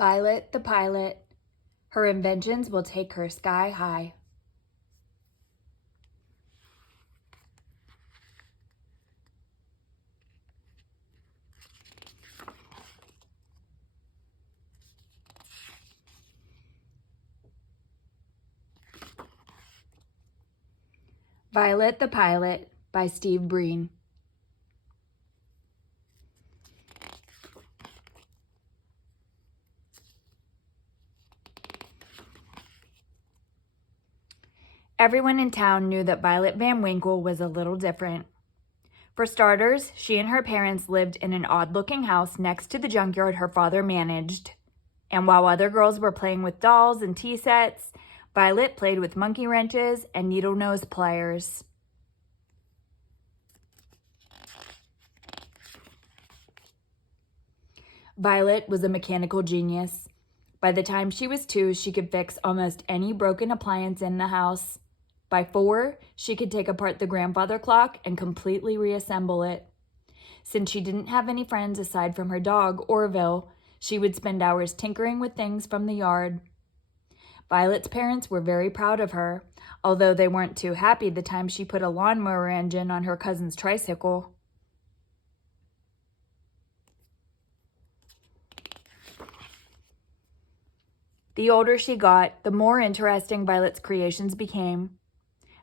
Violet the pilot. Her inventions will take her sky high. Violet the Pilot by Steve Breen. Everyone in town knew that Violet Van Winkle was a little different. For starters, she and her parents lived in an odd-looking house next to the junkyard her father managed. And while other girls were playing with dolls and tea sets, Violet played with monkey wrenches and needle nose pliers. Violet was a mechanical genius. By the time she was 2, she could fix almost any broken appliance in the house. By 4, she could take apart the grandfather clock and completely reassemble it. Since she didn't have any friends aside from her dog, Orville, she would spend hours tinkering with things from the yard. Violet's parents were very proud of her, although they weren't too happy the time she put a lawnmower engine on her cousin's tricycle. The older she got, the more interesting Violet's creations became.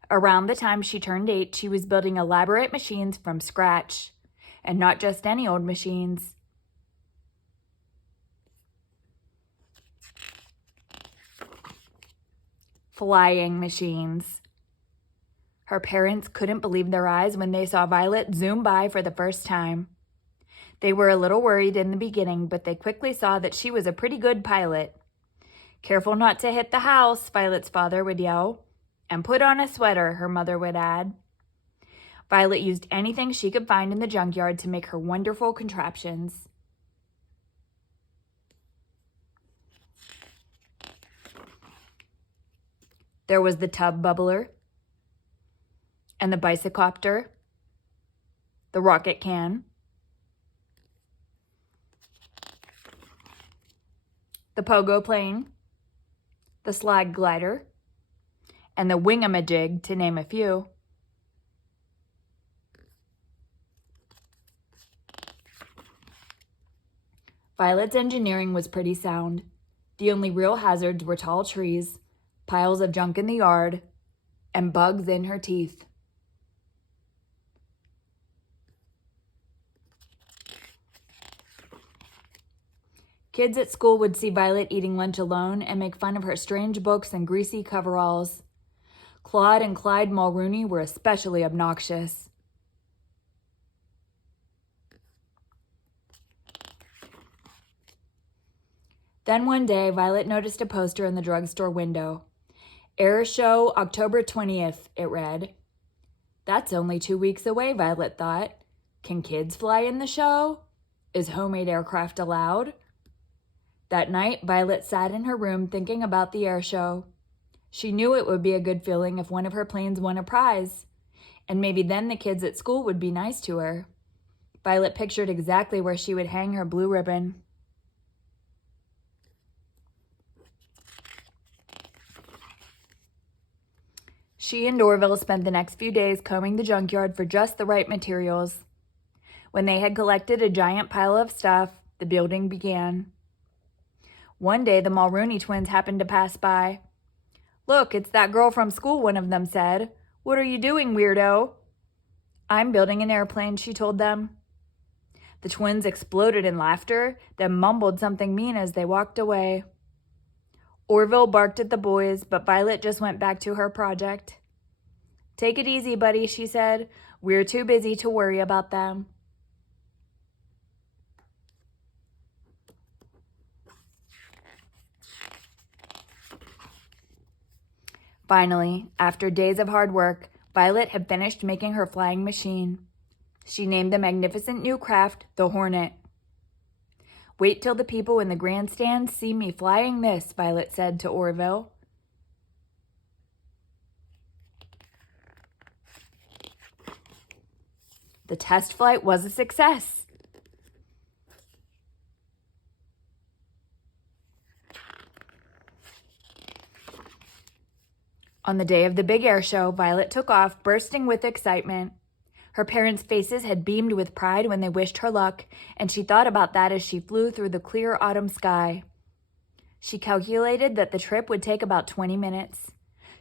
Around the time she turned 8, she was building elaborate machines from scratch, and not just any old machines. Flying machines. Her parents couldn't believe their eyes when they saw Violet zoom by for the first time. They were a little worried in the beginning, but they quickly saw that she was a pretty good pilot. "Careful not to hit the house," Violet's father would yell. "And put on a sweater," her mother would add. Violet used anything she could find in the junkyard to make her wonderful contraptions. There was the tub bubbler, and the bicycopter, the rocket can, the pogo plane, the slide glider, and the wingamajig, to name a few. Violet's engineering was pretty sound. The only real hazards were tall trees, piles of junk in the yard, and bugs in her teeth. Kids at school would see Violet eating lunch alone and make fun of her strange books and greasy coveralls. Claude and Clyde Mulrooney were especially obnoxious. Then one day, Violet noticed a poster in the drugstore window. "Air Show, October 20th, it read. That's only 2 weeks away, Violet thought. Can kids fly in the show? Is homemade aircraft allowed? That night, Violet sat in her room thinking about the air show. She knew it would be a good feeling if one of her planes won a prize, and maybe then the kids at school would be nice to her. Violet pictured exactly where she would hang her blue ribbon. She and Orville spent the next few days combing the junkyard for just the right materials. When they had collected a giant pile of stuff, the building began. One day, the Mulrooney twins happened to pass by. "Look, it's that girl from school," one of them said. "What are you doing, weirdo?" "I'm building an airplane," she told them. The twins exploded in laughter, then mumbled something mean as they walked away. Orville barked at the boys, but Violet just went back to her project. "Take it easy, buddy," she said. "We're too busy to worry about them." Finally, after days of hard work, Violet had finished making her flying machine. She named the magnificent new craft the Hornet. "Wait till the people in the grandstand see me flying this," Violet said to Orville. The test flight was a success. On the day of the big air show, Violet took off, bursting with excitement. Her parents' faces had beamed with pride when they wished her luck, and she thought about that as she flew through the clear autumn sky. She calculated that the trip would take about 20 minutes.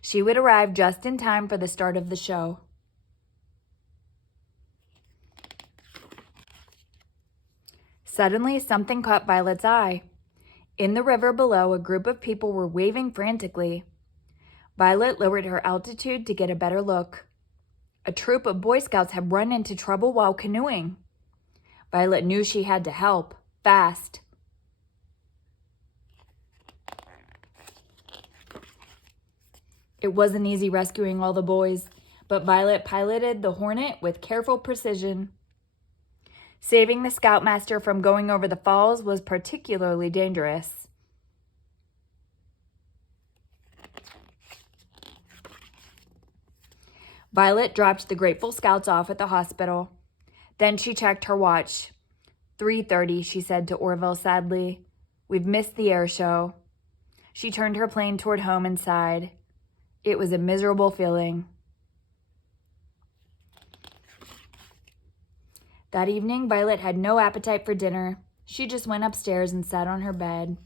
She would arrive just in time for the start of the show. Suddenly, something caught Violet's eye. In the river below, a group of people were waving frantically. Violet lowered her altitude to get a better look. A troop of Boy Scouts had run into trouble while canoeing. Violet knew she had to help, fast. It wasn't easy rescuing all the boys, but Violet piloted the Hornet with careful precision. Saving the Scoutmaster from going over the falls was particularly dangerous. Violet dropped the grateful Scouts off at the hospital. Then she checked her watch. 3:30, she said to Orville sadly. We've missed the air show. She turned her plane toward home and sighed. It was a miserable feeling. That evening, Violet had no appetite for dinner. She just went upstairs and sat on her bed.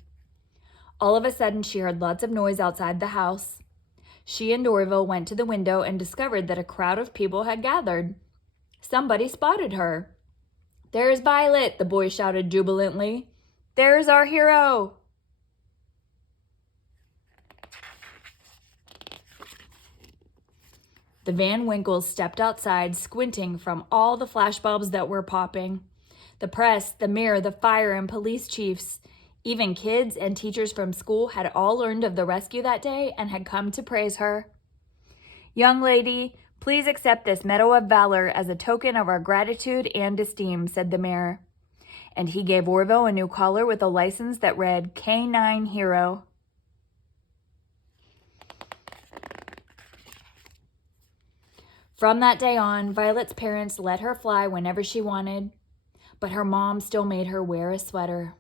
All of a sudden, she heard lots of noise outside the house. She and Orville went to the window and discovered that a crowd of people had gathered. Somebody spotted her. There's Violet, the boy shouted jubilantly. There's our hero. The Van Winkles stepped outside, squinting from all the flashbulbs that were popping. The press, the mayor, the fire, and police chiefs, even kids and teachers from school had all learned of the rescue that day and had come to praise her. Young lady, please accept this Medal of Valor as a token of our gratitude and esteem, said the mayor. And he gave Orville a new collar with a license that read K9 Hero. From that day on, Violet's parents let her fly whenever she wanted, but her mom still made her wear a sweater.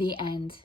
The end.